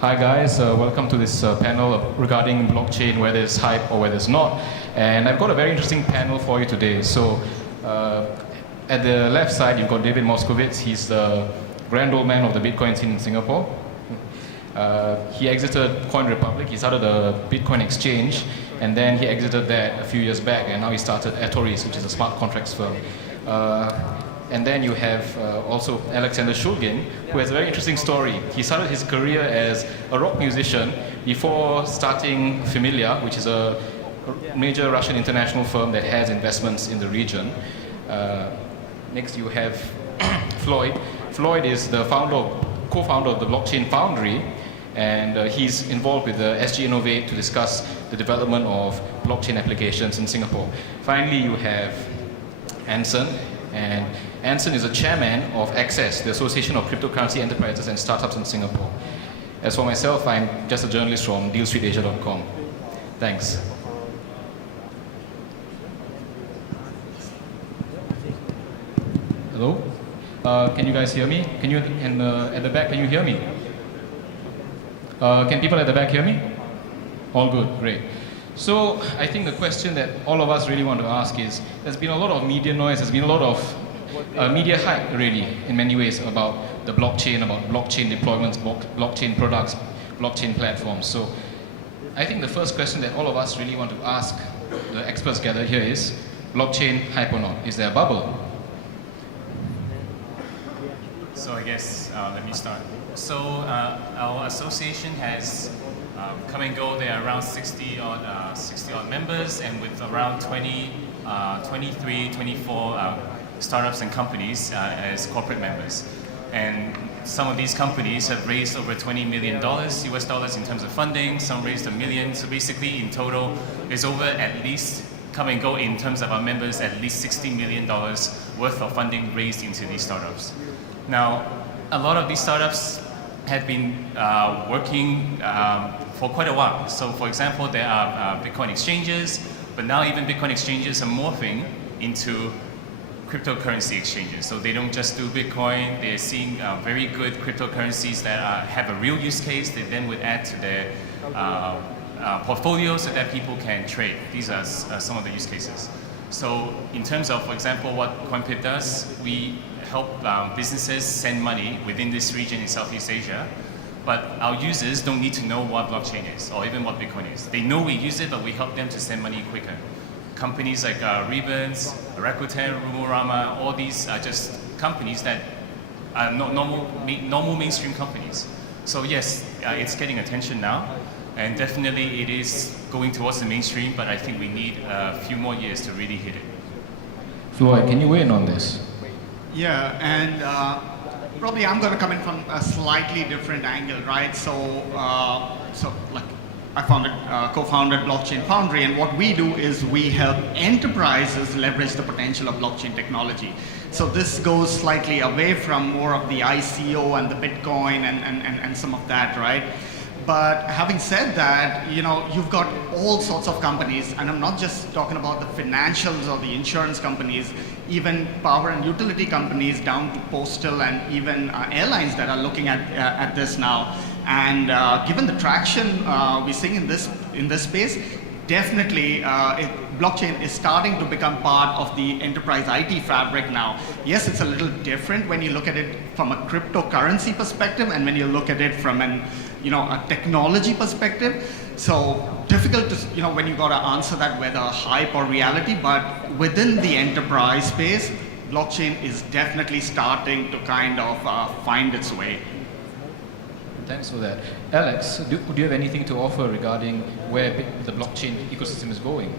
Hi guys, welcome to this panel regarding blockchain, where there's hype or where there's not. And I've got a very interesting panel for you today. So at the left side, you've got David Moskowitz. He's the grand old man of the Bitcoin scene in Singapore. He exited Coin Republic. He started a Bitcoin exchange, and then he exited that a few years back, and now he started ATTORES, which is a smart contracts firm. And then you have also Alexander Shulgin, who has a very interesting story. He started his career as a rock musician before starting Familia, which is a major Russian international firm that has investments in the region. Next you have Floyd. Floyd is the co-founder of the blockchain Foundry, and he's involved with the SG Innovate to discuss the development of blockchain applications in Singapore. Finally, you have Anson, and Anson is a chairman of Access, the Association of Cryptocurrency Enterprises and Startups in Singapore. As for myself, I'm just a journalist from Dealstreet.com. Thanks. Hello? Can you guys hear me? Can you, and at the back, can you hear me? Can people at the back hear me? All good, great. So I think the question that all of us really want to ask is, there's been a lot of media noise, there's been a lot of media hype really in many ways about the blockchain, about blockchain deployments, blockchain products, blockchain platforms. So I think the first question that all of us really want to ask the experts gathered here is, blockchain hype or not? Is there a bubble? So I guess, let me start. So our association has come and go. There are around 60 odd members, and with around 23, 24 startups and companies as corporate members. And some of these companies have raised over $20 million US dollars in terms of funding. Some raised $1 million. So basically, in total, there's over at least, come and go in terms of our members, at least $60 million worth of funding raised into these startups. Now, a lot of these startups have been working for quite a while. So for example, there are Bitcoin exchanges, but now even Bitcoin exchanges are morphing into cryptocurrency exchanges. So they don't just do Bitcoin, they're seeing very good cryptocurrencies that have a real use case that then would add to their portfolio so that people can trade. These are some of the use cases. So in terms of, for example, what CoinPip does, we help businesses send money within this region in Southeast Asia, but our users don't need to know what blockchain is or even what Bitcoin is. They know we use it, but we help them to send money quicker. Companies like Rebans, Rakuten, Rumorama, all these are just companies that are normal mainstream companies. So yes, it's getting attention now, and definitely it is going towards the mainstream, but I think we need a few more years to really hit it. Floyd, can you weigh in on this? Yeah, and probably I'm going to come in from a slightly different angle, right? So like I co-founded Blockchain Foundry, and what we do is we help enterprises leverage the potential of blockchain technology. So this goes slightly away from more of the ICO and the Bitcoin and some of that, right? But having said that, you know, you've got all sorts of companies, and I'm not just talking about the financials or the insurance companies, even power and utility companies down to postal and even airlines that are looking at this now. And given the traction we're seeing in this space, definitely blockchain is starting to become part of the enterprise IT fabric now. Yes, it's a little different when you look at it from a cryptocurrency perspective and when you look at it from an a technology perspective. So difficult to, when you got to answer that whether hype or reality, but within the enterprise space, blockchain is definitely starting to kind of find its way. Thanks for that. Alex, do you have anything to offer regarding where the blockchain ecosystem is going?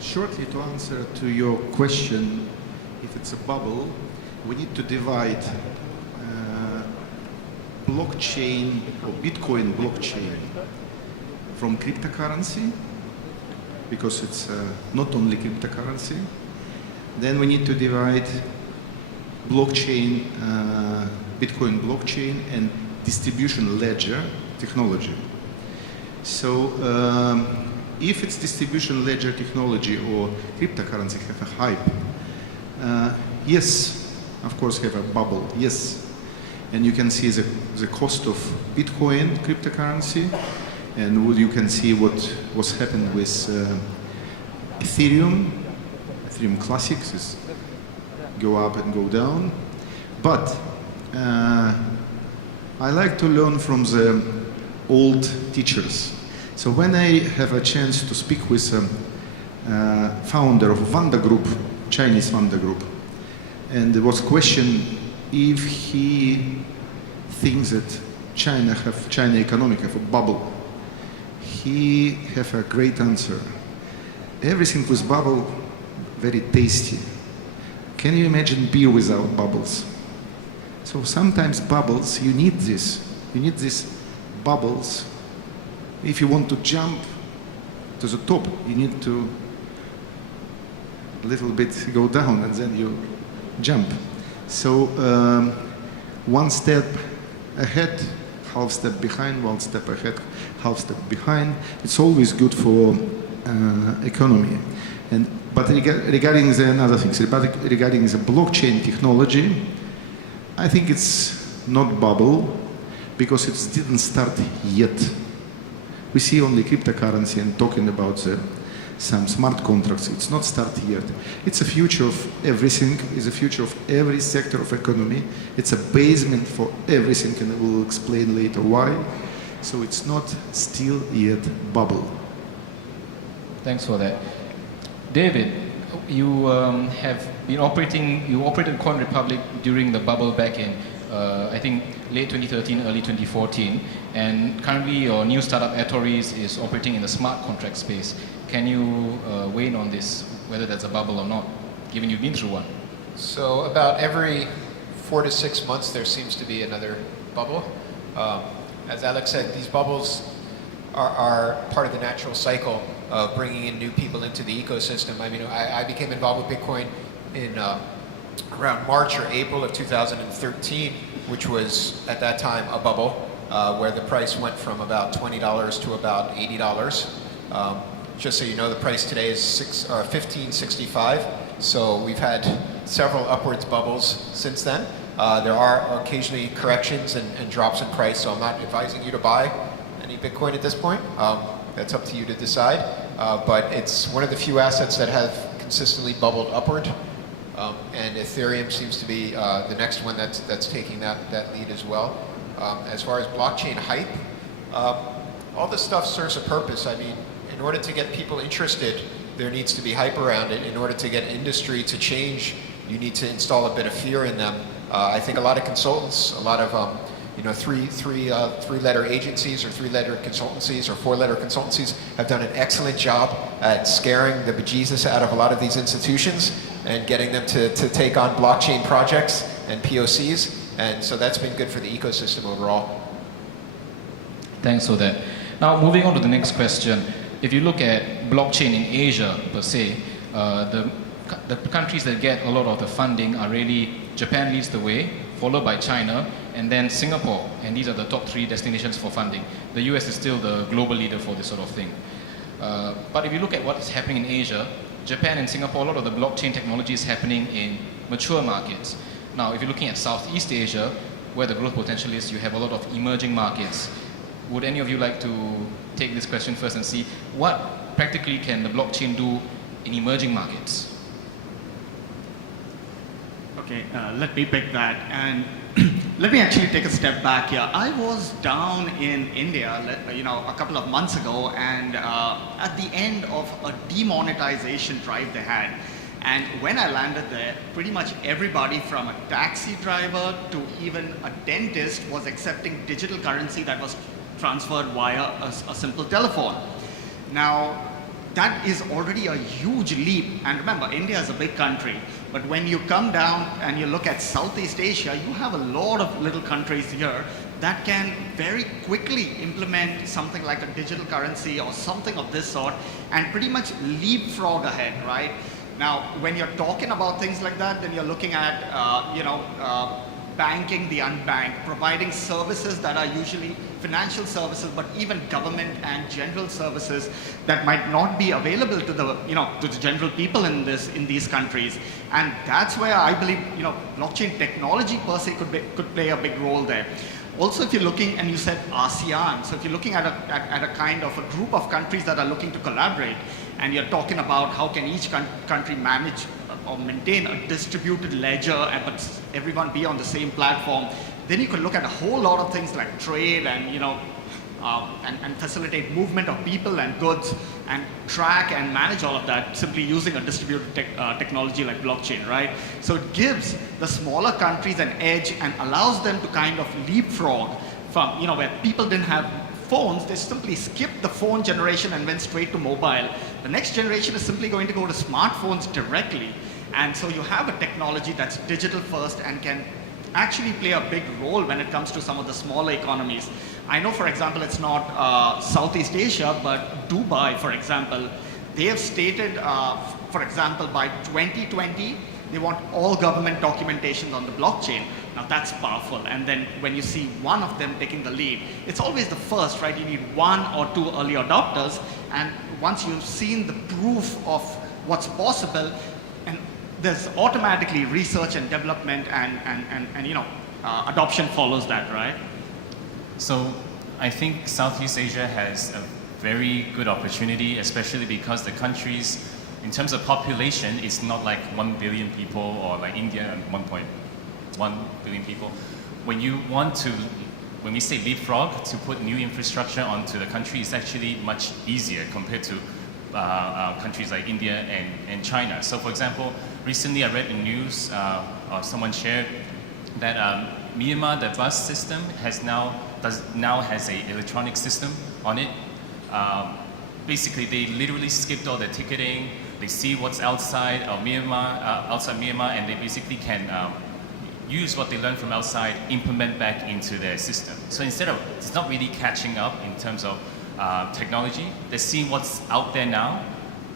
Shortly, to answer to your question, if it's a bubble, we need to divide blockchain or Bitcoin blockchain from cryptocurrency, because it's not only cryptocurrency. Then we need to divide blockchain, Bitcoin blockchain and distribution ledger technology. So if it's distribution ledger technology or cryptocurrency have a hype, yes, of course have a bubble, yes. and you can see the cost of Bitcoin cryptocurrency, and you can see what was happened with Ethereum Classics is go up and go down. But I like to learn from the old teachers. So when I have a chance to speak with founder of Vanda Group, Chinese Vanda Group, and there was question if he thinks that China economic have a bubble. He have a great answer. Everything with bubble, very tasty. Can you imagine beer without bubbles? So sometimes bubbles, you need this. You need these bubbles. If you want to jump to the top, you need to a little bit go down and then you jump. So one step ahead, half step behind, one step ahead, half step behind. It's always good for economy. But regarding the another things, regarding the blockchain technology, I think it's not bubble because it didn't start yet. We see only cryptocurrency and talking about some smart contracts. It's not started yet. It's a future of everything. It's a future of every sector of economy. It's a basement for everything, and I will explain later why. So it's not still yet bubble. Thanks for that. David, you have been operating, you operated Coin Republic during the bubble back in, I think, late 2013, early 2014. And currently your new startup, ATTORES, is operating in the smart contract space. Can you weigh in on this, whether that's a bubble or not, given you've been through one? So about every 4 to 6 months, there seems to be another bubble. As Alex said, these bubbles are part of the natural cycle of bringing in new people into the ecosystem. I mean, I became involved with Bitcoin in around March or April of 2013, which was at that time a bubble, where the price went from about $20 to about $80. Just so you know, the price today is $15.65. So we've had several upwards bubbles since then. There are occasionally corrections and drops in price, so I'm not advising you to buy any Bitcoin at this point. That's up to you to decide. But it's one of the few assets that have consistently bubbled upward. And Ethereum seems to be the next one that's taking that lead as well. As far as blockchain hype, all this stuff serves a purpose. I mean, in order to get people interested, there needs to be hype around it. In order to get industry to change, you need to install a bit of fear in them. I think a lot of consultants, a lot of three-letter agencies or three-letter consultancies or four-letter consultancies have done an excellent job at scaring the bejesus out of a lot of these institutions and getting them to take on blockchain projects and POCs. And so that's been good for the ecosystem overall. Thanks for that. Now, moving on to the next question. If you look at blockchain in Asia, per se, the countries that get a lot of the funding are really Japan leads the way, followed by China, and then Singapore. And these are the top 3 destinations for funding. The US is still the global leader for this sort of thing. But if you look at what's happening in Asia, Japan and Singapore, a lot of the blockchain technology is happening in mature markets. Now, if you're looking at Southeast Asia, where the growth potential is, you have a lot of emerging markets. Would any of you like to take this question first and see what practically can the blockchain do in emerging markets? Okay, let me pick that. And let me actually take a step back here. I was down in India, a couple of months ago, and at the end of a demonetization drive they had. And when I landed there, pretty much everybody from a taxi driver to even a dentist was accepting digital currency that was transferred via a simple telephone. Now, that is already a huge leap. And remember, India is a big country. But when you come down and you look at Southeast Asia, you have a lot of little countries here that can very quickly implement something like a digital currency or something of this sort and pretty much leapfrog ahead, right? Now, when you're talking about things like that, then you're looking at, banking the unbanked, providing services that are usually financial services, but even government and general services that might not be available to the, to the general people in these countries. And that's where I believe, blockchain technology per se could play a big role there. Also, if you're looking, and you said ASEAN, so if you're looking at a kind of a group of countries that are looking to collaborate, and you're talking about how can each country manage or maintain a distributed ledger, but everyone be on the same platform, then you could look at a whole lot of things like trade and, and facilitate movement of people and goods and track and manage all of that simply using a distributed technology like blockchain, right? So it gives the smaller countries an edge and allows them to kind of leapfrog from, where people didn't have phones, they simply skipped the phone generation and went straight to mobile. The next generation is simply going to go to smartphones directly. And so you have a technology that's digital first and can actually play a big role when it comes to some of the smaller economies. I know, for example, it's not Southeast Asia, but Dubai, for example, they have stated, for example, by 2020, they want all government documentation on the blockchain. Now that's powerful. And then when you see one of them taking the lead, it's always the first, right? You need one or two early adopters. And once you've seen the proof of what's possible, and there's automatically research and development and adoption follows that, right? So I think Southeast Asia has a very good opportunity, especially because the countries, in terms of population, it's not like 1 billion people or like India and 1.1 billion people. When we say leapfrog, to put new infrastructure onto the country is actually much easier compared to countries like India and China. So for example, recently I read in news, or someone shared that Myanmar, the bus system, now has an electronic system on it. Basically, they literally skipped all the ticketing. They see what's outside of Myanmar, and they basically can use what they learn from outside, implement back into their system. So it's not really catching up in terms of technology. They're seeing what's out there now,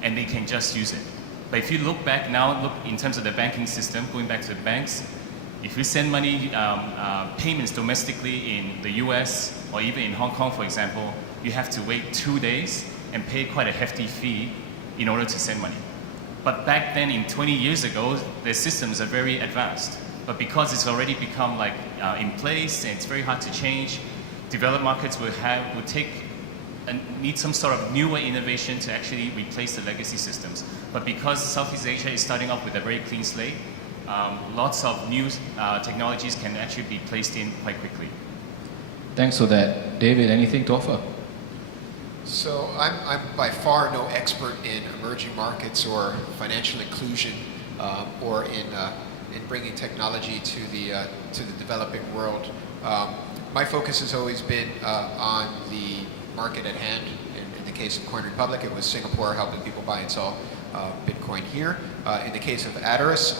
and they can just use it. But if you look back now, look in terms of the banking system, going back to the banks, if you send money payments domestically in the US or even in Hong Kong, for example, you have to wait 2 days and pay quite a hefty fee in order to send money. But back then, in 20 years ago, the systems are very advanced. But because it's already become in place and it's very hard to change, developed markets will need some sort of newer innovation to actually replace the legacy systems. But because Southeast Asia is starting off with a very clean slate, lots of new technologies can actually be placed in quite quickly. Thanks for that. David, anything to offer? So I'm by far no expert in emerging markets or financial inclusion or in bringing technology to the developing world. My focus has always been on the market at hand. In the case of Coin Republic, it was Singapore helping people buy and sell Bitcoin here. In the case of ATTORES,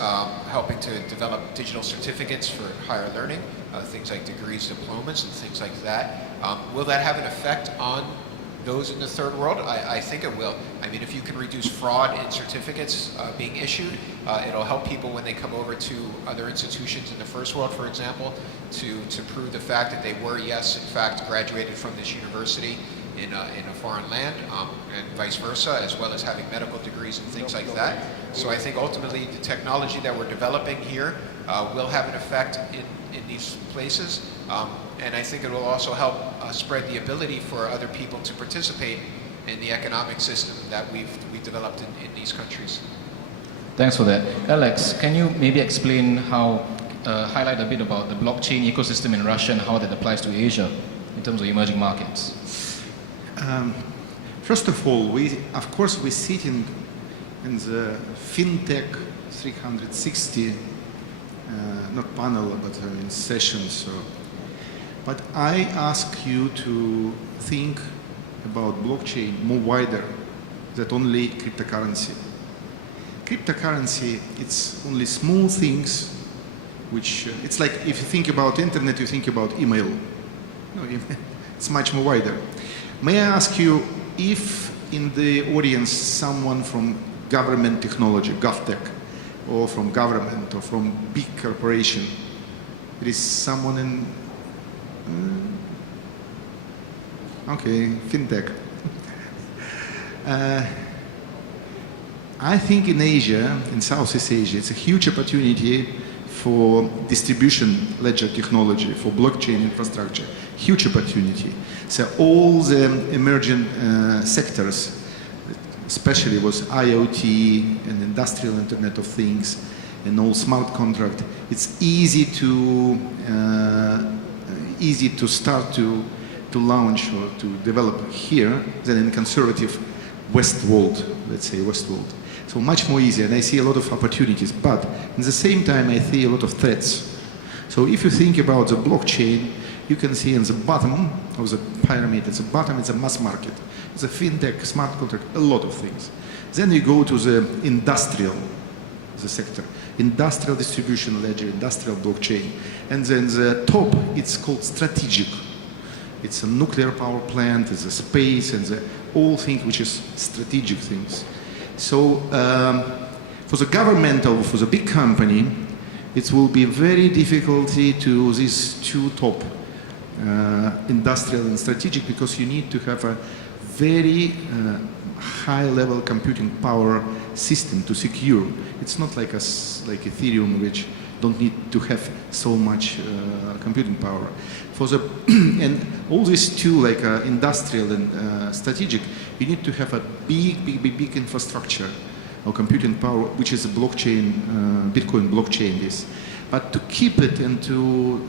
helping to develop digital certificates for higher learning, things like degrees, diplomas, and things like that. Will that have an effect on those in the third world? I think it will. I mean, if you can reduce fraud in certificates being issued, it'll help people when they come over to other institutions in the first world, for example, to prove the fact that they were, yes, in fact, graduated from this university in a foreign land, and vice versa, as well as having medical degrees and things like that. So I think ultimately the technology that we're developing here will have an effect in these places. And I think it will also help spread the ability for other people to participate in the economic system that we've developed in these countries. Thanks for that. Alex, can you maybe explain highlight a bit about the blockchain ecosystem in Russia and how that applies to Asia in terms of emerging markets? First of all, we sit in the fintech360, not panel, but in sessions. But I ask you to think about blockchain more wider than only cryptocurrency. Cryptocurrency, it's only small things, which it's like if you think about internet, you think about email. No, it's much more wider. May I ask you if in the audience someone from government technology, GovTech, or from government or from big corporation, There is someone in, okay, fintech. I think in Asia, in Southeast Asia, it's a huge opportunity for distribution ledger technology, for blockchain infrastructure, huge opportunity. So all the emerging sectors, especially with IoT and industrial Internet of Things and all smart contract, it's easy to start to launch or to develop here than in conservative West world, let's say West world. So much more easy, and I see a lot of opportunities, but at the same time I see a lot of threats. So if you think about the blockchain, you can see in the bottom of the pyramid, at the bottom it's a mass market. It's a fintech, smart contract, a lot of things. Then you go to the industrial, the sector, industrial distribution ledger, industrial blockchain. And then the top, it's called strategic. It's a nuclear power plant, it's a space, and the all things which is strategic things. So for the governmental, for the big company, it will be very difficult to these two top, industrial and strategic, because you need to have a very high-level computing power system to secure. It's not like like Ethereum, which don't need to have so much computing power. For the and all these two, like industrial and strategic, you need to have a big infrastructure or computing power, which is a blockchain, Bitcoin blockchain is. But to keep it and to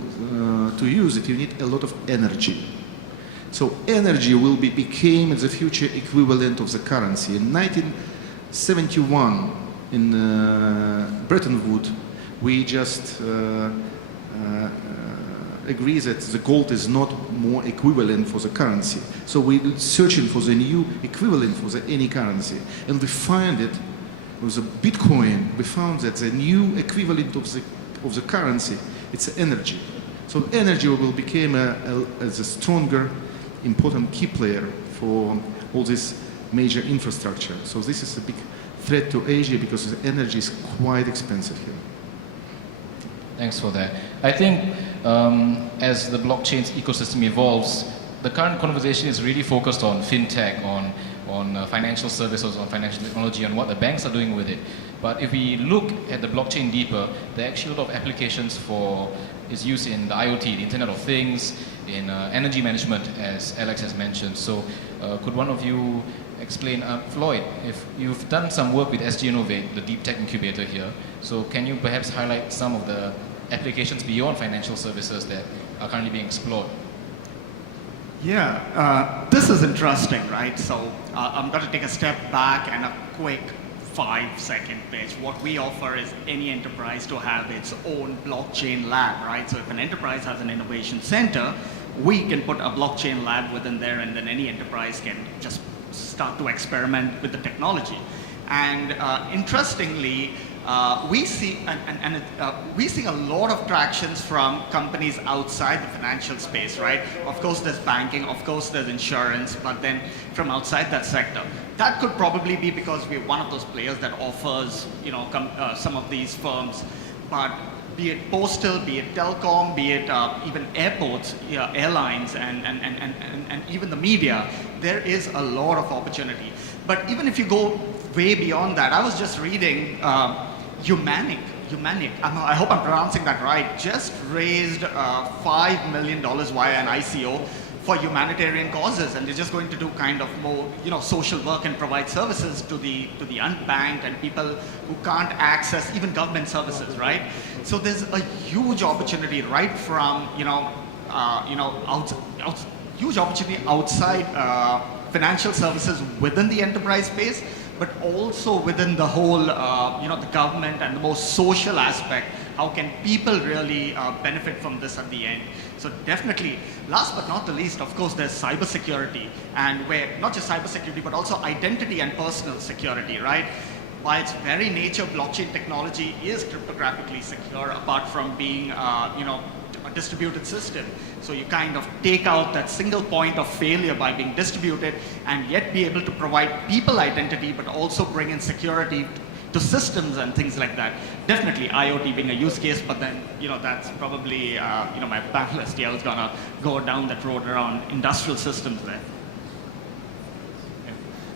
use it, you need a lot of energy. So energy will became in the future equivalent of the currency. In 1971, in Bretton Woods, we just agree that the gold is not more equivalent for the currency. So we're searching for the new equivalent for any currency. And we find it with the Bitcoin. We found that the new equivalent of the currency, it's energy. So energy will become a stronger, important key player for all this major infrastructure. So this is a big threat to Asia because the energy is quite expensive here. Thanks for that. I think as the blockchain's ecosystem evolves, the current conversation is really focused on fintech, on financial services, on financial technology, on what the banks are doing with it. But if we look at the blockchain deeper, there are actually a lot of applications for its use in the IoT, the Internet of Things, in energy management, as Alex has mentioned. So could one of you explain, Floyd, if you've done some work with SG Innovate, the deep tech incubator here, so can you perhaps highlight some of the applications beyond financial services that are currently being explored? Yeah, this is interesting, right? So I'm going to take a step back and a quick 5-second pitch. What we offer is any enterprise to have its own blockchain lab, right? So if an enterprise has an innovation center, we can put a blockchain lab within there, and then any enterprise can just start to experiment with the technology. And interestingly, we see a lot of tractions from companies outside the financial space, right? Of course, there's banking, of course, there's insurance, but then from outside that sector. That could probably be because we're one of those players that offers, you know, some of these firms, but be it postal, be it telecom, be it even airports, airlines, and even the media, there is a lot of opportunity. But even if you go way beyond that, I was just reading Humanic, I hope I'm pronouncing that right, just raised $5 million via an ICO for humanitarian causes, and they're just going to do kind of more, you know, social work and provide services to the unbanked and people who can't access even government services, right? So there's a huge opportunity right from, huge opportunity outside financial services within the enterprise space, but also within the whole, the government and the most social aspect. How can people really benefit from this at the end? So definitely, last but not the least, of course, there's cybersecurity, and where not just cybersecurity, but also identity and personal security, right? By its very nature, blockchain technology is cryptographically secure, apart from being, a distributed system. So you kind of take out that single point of failure by being distributed, and yet be able to provide people identity, but also bring in security to systems and things like that. Definitely IoT being a use case, but then, that's probably, my panelist here is gonna go down that road around industrial systems there.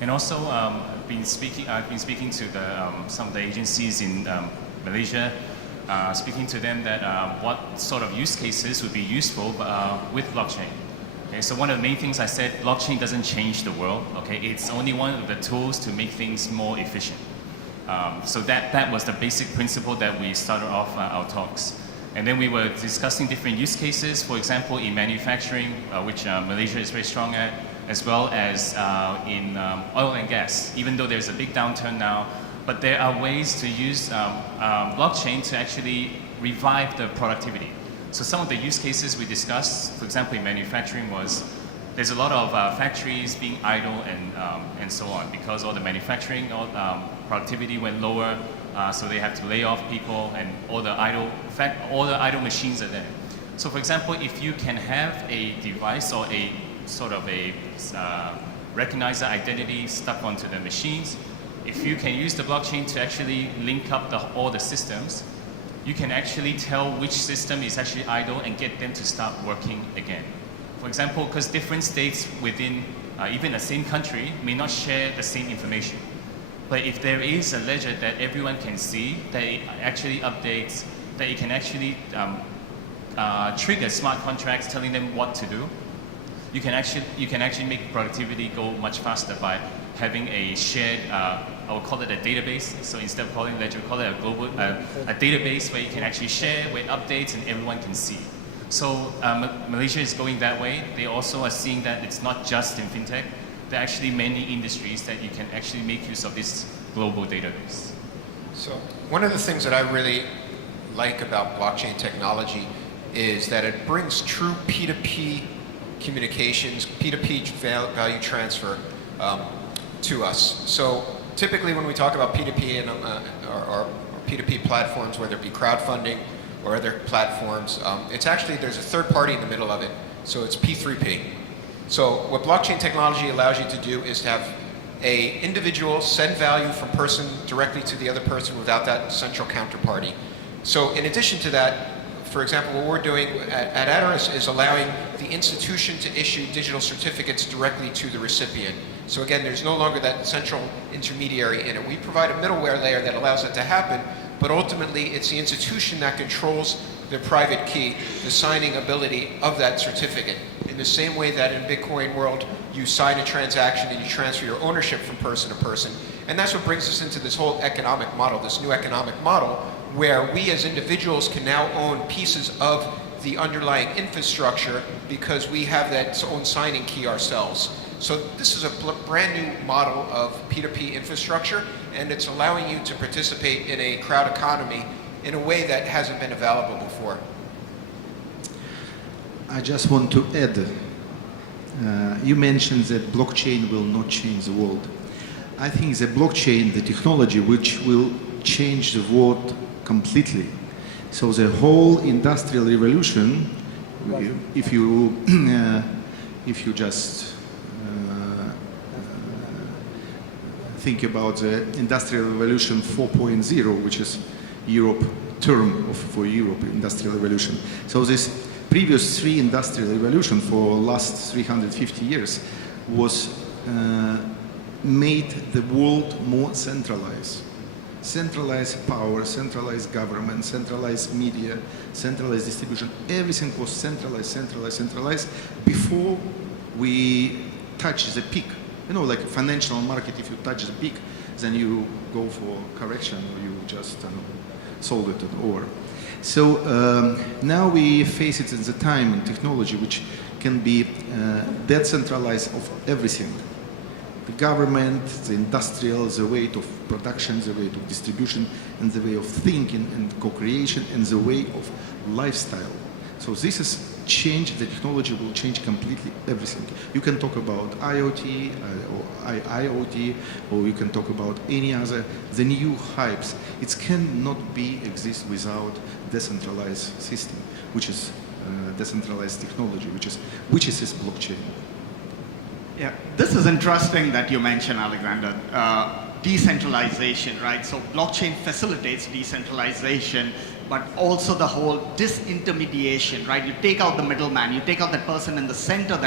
And also, I've been speaking to some of the agencies in Malaysia, speaking to them that what sort of use cases would be useful with blockchain. Okay, so one of the main things I said, blockchain doesn't change the world. Okay, it's only one of the tools to make things more efficient. So that was the basic principle that we started off our talks. And then we were discussing different use cases, for example, in manufacturing, which Malaysia is very strong at, as well as in oil and gas, even though there's a big downturn now. But there are ways to use blockchain to actually revive the productivity. So some of the use cases we discussed, for example, in manufacturing was, there's a lot of factories being idle and so on because all the manufacturing productivity went lower, so they have to lay off people and all the idle machines are there. So for example, if you can have a device or a sort of a recognizer identity stuck onto the machines, if you can use the blockchain to actually link up all the systems, you can actually tell which system is actually idle and get them to start working again. For example, because different states within even the same country may not share the same information. But if there is a ledger that everyone can see, that it actually updates, that it can actually trigger smart contracts telling them what to do, you can actually make productivity go much faster by having a shared, I would call it a database. So instead of calling ledger, we call it a global, a database where you can actually share, where it updates and everyone can see. So Malaysia is going that way. They also are seeing that it's not just in fintech. There are actually many industries that you can actually make use of this global database. So one of the things that I really like about blockchain technology is that it brings true P2P communications, P2P value transfer to us. So typically when we talk about P2P and or P2P platforms, whether it be crowdfunding or other platforms, it's actually, there's a third party in the middle of it. So it's P3P. So what blockchain technology allows you to do is to have a individual send value from person directly to the other person without that central counterparty. So in addition to that, for example, what we're doing at ATTORES is allowing the institution to issue digital certificates directly to the recipient. So again, there's no longer that central intermediary in it. We provide a middleware layer that allows that to happen, but ultimately it's the institution that controls the private key, the signing ability of that certificate. In the same way that in Bitcoin world, you sign a transaction and you transfer your ownership from person to person. And that's what brings us into this whole economic model, this new economic model, where we as individuals can now own pieces of the underlying infrastructure because we have that own signing key ourselves. So this is a brand new model of P2P infrastructure, and it's allowing you to participate in a crowd economy in a way that hasn't been available before. I just want to add, you mentioned that blockchain will not change the world. I think the blockchain, the technology which will change the world completely. So the whole industrial revolution, if you just think about the industrial revolution 4.0, which is Europe term for Europe industrial revolution. So this previous three industrial revolution for last 350 years was made the world more centralized. Centralized power, centralized government, centralized media, centralized distribution. Everything was centralized before we touch the peak. You know, like a financial market, if you touch the peak, then you go for correction or you just solve it over. So now we face it in the time and technology which can be decentralized of everything. The government, the industrial, the way of production, the way of distribution, and the way of thinking and co-creation, and the way of lifestyle. So this is change, the technology will change completely everything. You can talk about IoT or IoT, or you can talk about any other, the new hypes. It cannot exist without decentralized system, which is decentralized technology, which is this blockchain. Yeah, this is interesting that you mentioned, Alexander. decentralization, right? So blockchain facilitates decentralization, but also the whole disintermediation, right? You take out the middleman, you take out that person in the center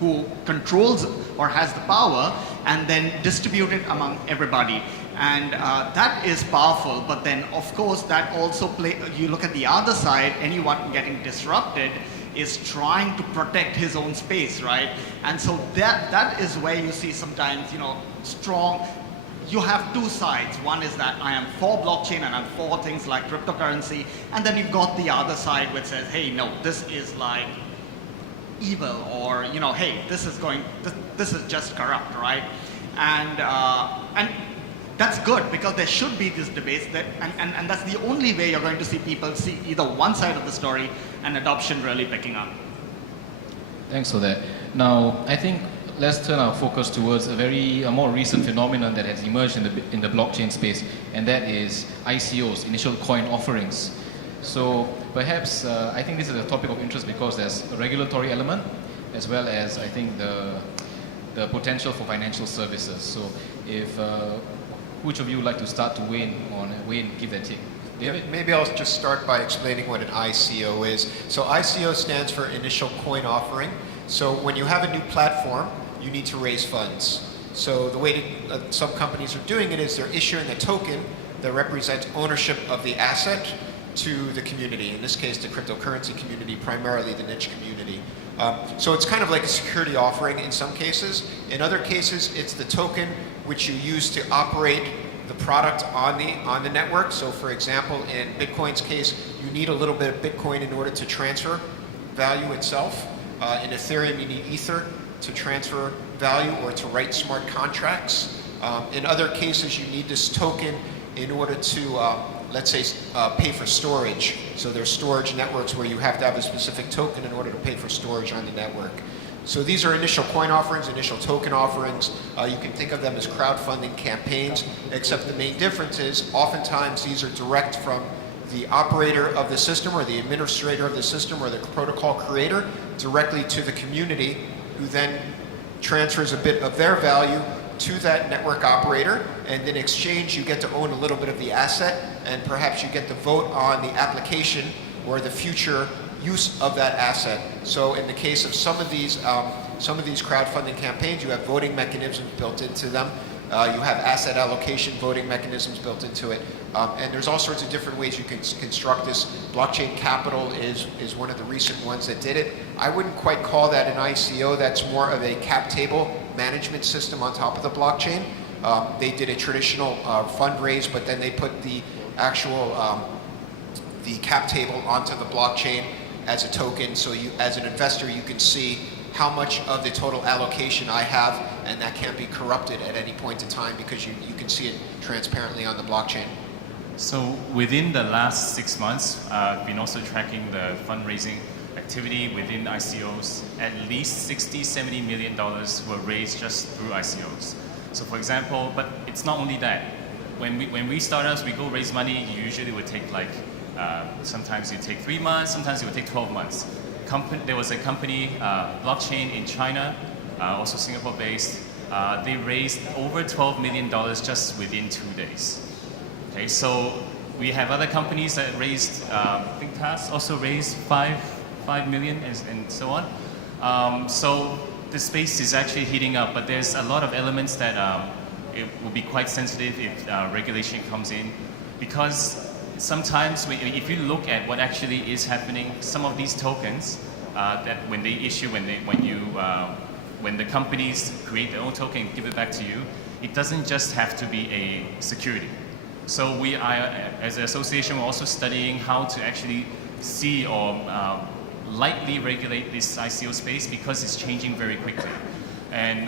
who controls or has the power, and then distribute it among everybody. And that is powerful, but then of course that also you look at the other side, anyone getting disrupted is trying to protect his own space, right? And so that is where you see sometimes, you have two sides. One is that I am for blockchain and I'm for things like cryptocurrency, and then you've got the other side which says, hey, no, this is like evil, or hey, this is just corrupt, right? And that's good, because there should be this debate, and that's the only way you're going to see people see either one side of the story and adoption really picking up. Thanks for that. Now, I think let's turn our focus towards a more recent phenomenon that has emerged in the blockchain space, and that is ICOs, initial coin offerings. So perhaps I think this is a topic of interest because there's a regulatory element, as well as I think the potential for financial services. So if which of you would like to start to weigh in, give their take? David? Maybe I'll just start by explaining what an ICO is. So ICO stands for initial coin offering. So when you have a new platform, you need to raise funds. So the way some companies are doing it is they're issuing a token that represents ownership of the asset to the community. In this case, the cryptocurrency community, primarily the niche community. So it's kind of like a security offering in some cases. In other cases, it's the token which you use to operate the product on the network. So for example, in Bitcoin's case, you need a little bit of Bitcoin in order to transfer value itself. In Ethereum, you need Ether to transfer value or to write smart contracts. In other cases, you need this token in order to, let's say, pay for storage. So there's storage networks where you have to have a specific token in order to pay for storage on the network. So these are initial coin offerings, initial token offerings. You can think of them as crowdfunding campaigns, except the main difference is oftentimes these are direct from the operator of the system or the administrator of the system or the protocol creator directly to the community, who then transfers a bit of their value to that network operator, and in exchange you get to own a little bit of the asset, and perhaps you get to vote on the application or the future use of that asset. So in the case of some of these crowdfunding campaigns, you have voting mechanisms built into them. You have asset allocation voting mechanisms built into it. And there's all sorts of different ways you can construct this. Blockchain Capital is one of the recent ones that did it. I wouldn't quite call that an ICO. That's more of a cap table management system on top of the blockchain. They did a traditional fundraise, but then they put the actual the cap table onto the blockchain as a token. So you, as an investor, you can see how much of the total allocation I have, and that can't be corrupted at any point in time because you can see it transparently on the blockchain. So within the last 6 months, I've been also tracking the fundraising activity within ICOs. At least $60–70 million were raised just through ICOs. So for example, but it's not only that. When we startups, we go raise money, usually it would take like, sometimes it would take 3 months, sometimes it would take 12 months. There was a company, blockchain in China, also Singapore-based. They raised over $12 million just within 2 days. Okay, so we have other companies that raised, ThinkTask also raised 5 million and so on. So the space is actually heating up, but there's a lot of elements that it will be quite sensitive if regulation comes in, because sometimes if you look at what actually is happening, some of these tokens that when they issue, when the companies create their own token and give it back to you, it doesn't just have to be a security. So we are, as an association, we're also studying how to actually see or lightly regulate this ICO space, because it's changing very quickly. And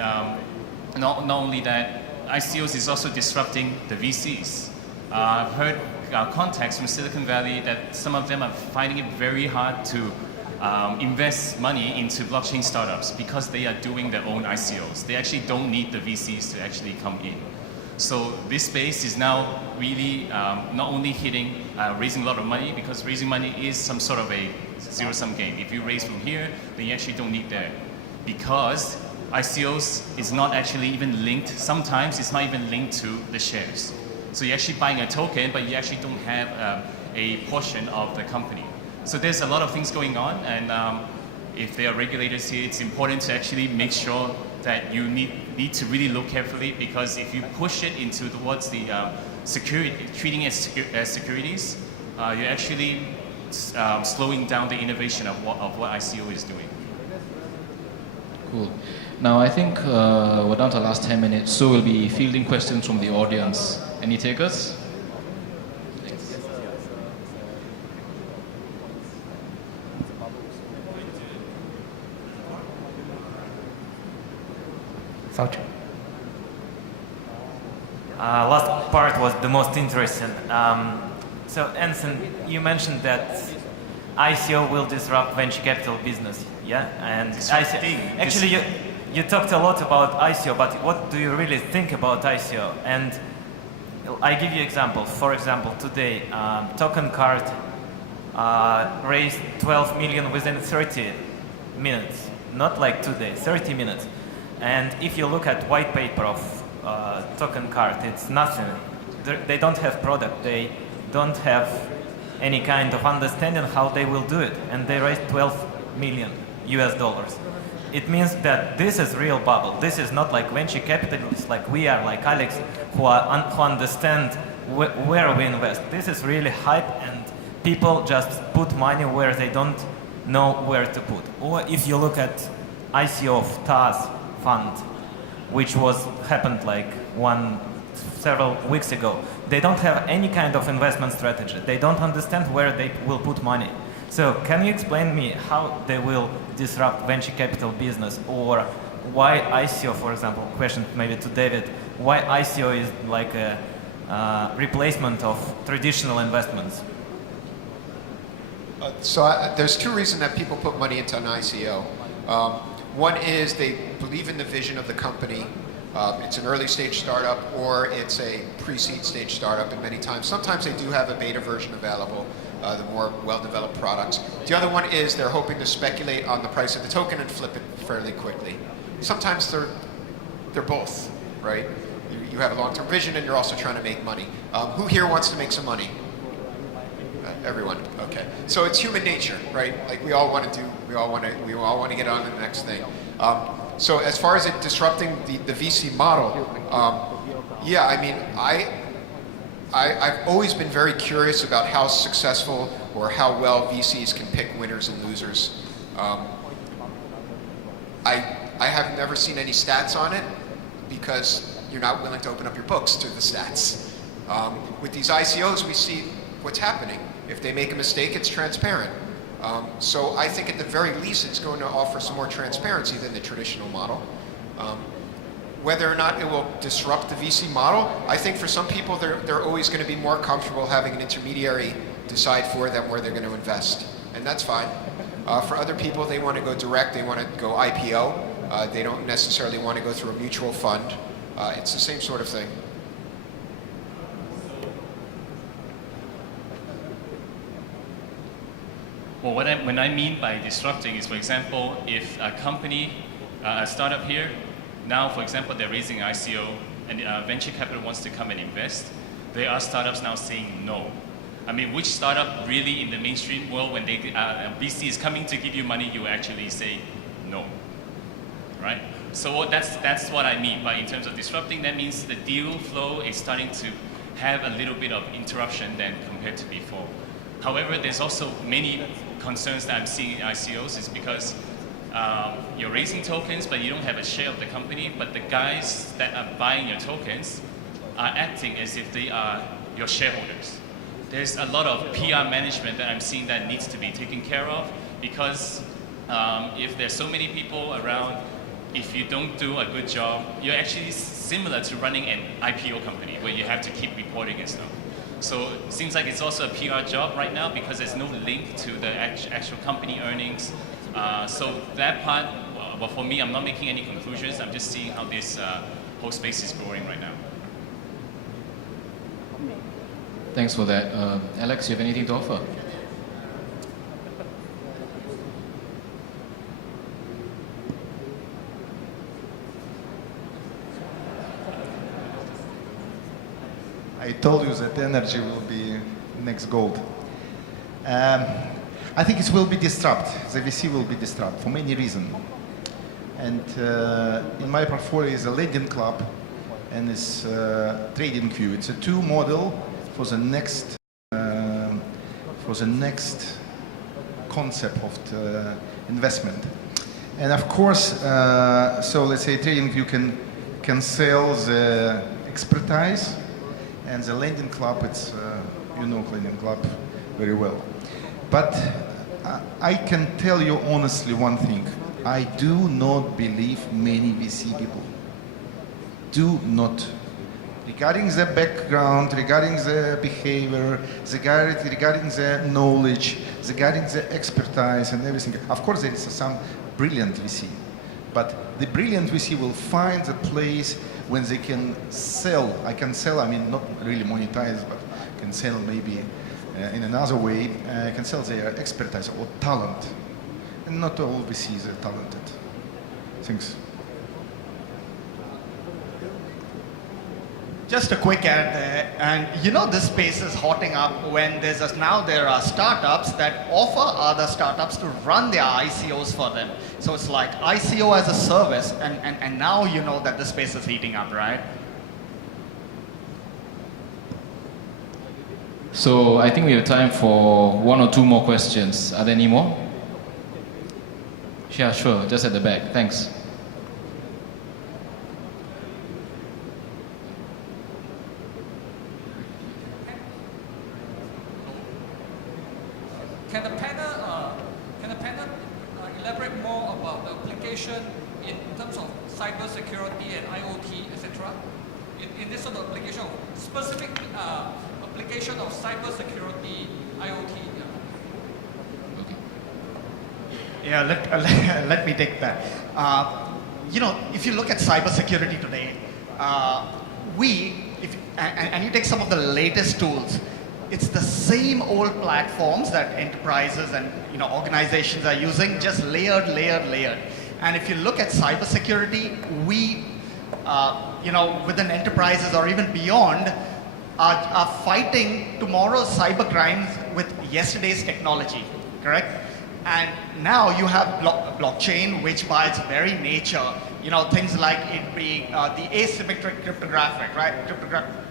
not only that, ICOs is also disrupting the VCs. I've heard contacts from Silicon Valley that some of them are finding it very hard to invest money into blockchain startups because they are doing their own ICOs. They actually don't need the VCs to actually come in. So this space is now really not only hitting raising a lot of money, because raising money is some sort of a zero-sum game. If you raise from here, then you actually don't need that, because ICOs is not actually even linked. Sometimes it's not even linked to the shares. So you're actually buying a token, but you actually don't have a portion of the company. So there's a lot of things going on, and if there are regulators here, it's important to actually make sure that you need to really look carefully, because if you push it into towards the security, treating it as securities, you're actually slowing down the innovation of what ICO is doing. Cool. Now I think we're down to the last 10 minutes, so we'll be fielding questions from the audience. Any takers? Foundry. Last part was the most interesting. So Anson, you mentioned that ICO will disrupt venture capital business, yeah? And actually, you talked a lot about ICO, but what do you really think about ICO? And I give you example. For example, today, Token Card raised 12 million within 30 minutes. Not like 2 days, 30 minutes. And if you look at white paper of Token Card, it's nothing. They don't have product. They don't have any kind of understanding how they will do it. And they raised 12 million US dollars. It means that this is real bubble. This is not like venture capitalists like we are, like Alex, who understand where we invest. This is really hype, and people just put money where they don't know where to put. Or if you look at ICO of TAS fund, which happened like several weeks ago, they don't have any kind of investment strategy. They don't understand where they will put money. So can you explain me how they will disrupt venture capital business, or why ICO, for example, question maybe to David, why ICO is like a replacement of traditional investments? There's two reasons that people put money into an ICO. One is they believe in the vision of the company. It's an early stage startup, or it's a pre-seed stage startup, and many times, sometimes they do have a beta version available, the more well-developed products. The other one is they're hoping to speculate on the price of the token and flip it fairly quickly. Sometimes they're both, right? You have a long-term vision and you're also trying to make money. Who here wants to make some money? Everyone, okay. So it's human nature, right? Like we all want to get on to the next thing. So as far as it disrupting the VC model, yeah, I mean, I've always been very curious about how successful or how well VCs can pick winners and losers. I have never seen any stats on it because you're not willing to open up your books to the stats. With these ICOs, we see what's happening. If they make a mistake, it's transparent. So I think at the very least it's going to offer some more transparency than the traditional model. Whether or not it will disrupt the VC model, I think for some people they're always going to be more comfortable having an intermediary decide for them where they're going to invest. And that's fine. For other people, they want to go direct, they want to go IPO. They don't necessarily want to go through a mutual fund. It's the same sort of thing. Well, when I mean by disrupting is, for example, if a company, a startup here, now, for example, they're raising ICO and venture capital wants to come and invest, there are startups now saying no. I mean, which startup really in the mainstream world, when they, VC is coming to give you money, you actually say no, right? So that's what I mean by in terms of disrupting. That means the deal flow is starting to have a little bit of interruption than compared to before. However, there's also many concerns that I'm seeing in ICOs is because you're raising tokens, but you don't have a share of the company, but the guys that are buying your tokens are acting as if they are your shareholders. There's a lot of PR management that I'm seeing that needs to be taken care of, because if there's so many people around, if you don't do a good job, you're actually similar to running an IPO company where you have to keep reporting and stuff. So it seems like it's also a PR job right now because there's no link to the actual company earnings. So that part, well, for me, I'm not making any conclusions. I'm just seeing how this whole space is growing right now. Thanks for that. Alex, you have anything to offer? I told you that energy will be next gold. I think it will be disrupt. The VC will be disrupt for many reasons. And in my portfolio is a lending club and it's trading queue. It's a two model for the next concept of the investment. And of course, so let's say trading queue can sell the expertise, and the lending club, it's you know lending club very well. But I can tell you honestly one thing. I do not believe many VC people. Do not. Regarding the background, regarding the behavior, regarding the knowledge, regarding the expertise and everything. Of course, there is some brilliant VC, but the brilliant VC will find the place when they can sell. I mean, not really monetize, but can sell maybe in another way, can sell their expertise or talent. And not all VCs are talented. Thanks. Just a quick add there, and you know this space is hotting up when now there are startups that offer other startups to run their ICOs for them. So it's like ICO as a service, and now you know that the space is heating up, right? So I think we have time for one or two more questions. Are there any more? Yeah, sure, just at the back. Thanks. Can the panel elaborate more about the application in terms of cybersecurity and IoT, etc.? In this sort of application, specific application of cybersecurity, IoT. Yeah, let me take that. You know, if you look at cybersecurity today, and you take some of the latest tools, it's the same old platforms that enterprises and organizations are using, just layered. And if you look at cybersecurity, we, within enterprises or even beyond, are fighting tomorrow's cyber crimes with yesterday's technology, correct? And now you have blockchain, which by its very nature, things like it being the asymmetric cryptographic, right?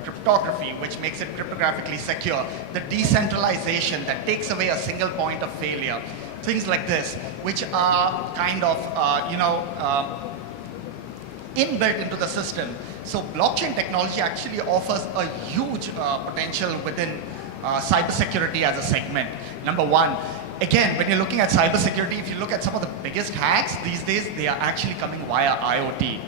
Cryptography, which makes it cryptographically secure. The decentralization that takes away a single point of failure. Things like this, which are kind of, inbuilt into the system. So blockchain technology actually offers a huge potential within cybersecurity as a segment. Number one. Again, when you're looking at cybersecurity, if you look at some of the biggest hacks these days, they are actually coming via IoT.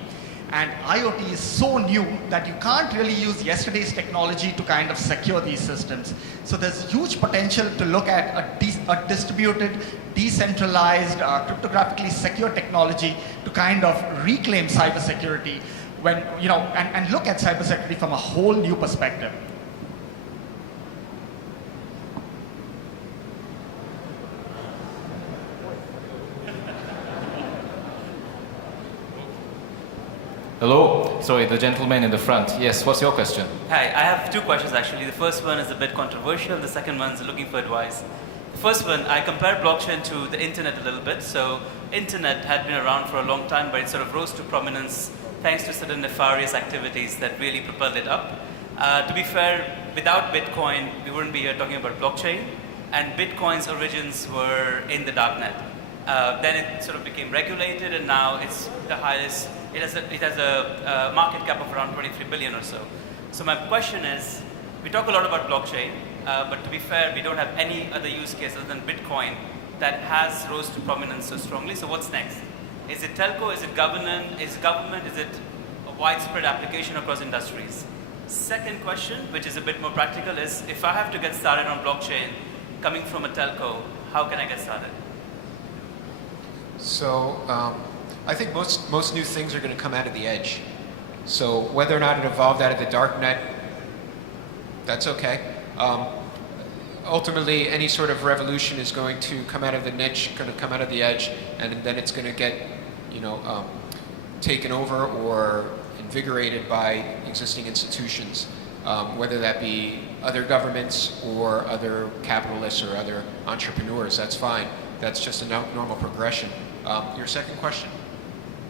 And IoT is so new that you can't really use yesterday's technology to kind of secure these systems. So there's huge potential to look at a distributed, decentralized, cryptographically secure technology to kind of reclaim cybersecurity when, and look at cybersecurity from a whole new perspective. Hello? Sorry, the gentleman in the front. Yes, what's your question? Hi, I have two questions actually. The first one is a bit controversial. The second one is looking for advice. The first one, I compare blockchain to the internet a little bit. So internet had been around for a long time, but it sort of rose to prominence thanks to certain nefarious activities that really propelled it up. To be fair, without Bitcoin, we wouldn't be here talking about blockchain. And Bitcoin's origins were in the darknet. Then it sort of became regulated, and now it's the highest. It has a market cap of around 23 billion or so. So my question is, we talk a lot about blockchain, but to be fair, we don't have any other use case other than Bitcoin that has rose to prominence so strongly. So what's next? Is it telco? Is it government? Is it a widespread application across industries? Second question, which is a bit more practical, is if I have to get started on blockchain coming from a telco, how can I get started? So I think most new things are going to come out of the edge. So whether or not it evolved out of the dark net, that's okay. Ultimately, any sort of revolution is going to come out of the niche, going to come out of the edge, and then it's going to get, taken over or invigorated by existing institutions. whether that be other governments or other capitalists or other entrepreneurs. That's fine. That's just a normal progression. Your second question?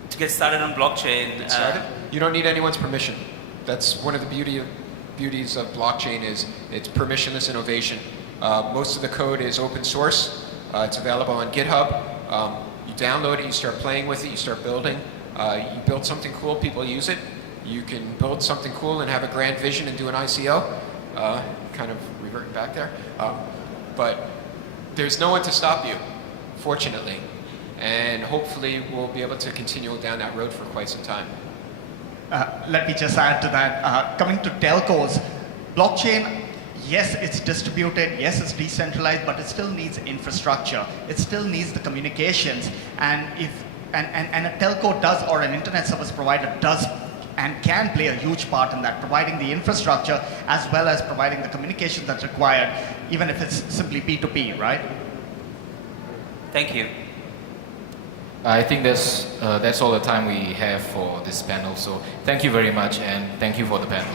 To get started on blockchain, Get started? You don't need anyone's permission. That's one of the beauties of blockchain is it's permissionless innovation. Most of the code is open source. It's available on GitHub. You download it, you start playing with it, you start building. You build something cool, people use it. You can build something cool and have a grand vision and do an ICO. Kind of reverting back there. But there's no one to stop you, fortunately. And hopefully we'll be able to continue down that road for quite some time. Let me just add to that. Coming to telcos, blockchain, yes, it's distributed, yes, it's decentralized, but it still needs infrastructure. It still needs the communications. And a telco does, or an internet service provider does and can play a huge part in that, providing the infrastructure as well as providing the communication that's required, even if it's simply P2P, right? thank you. I think that's all the time we have for this panel. So thank you very much, and thank you for the panel.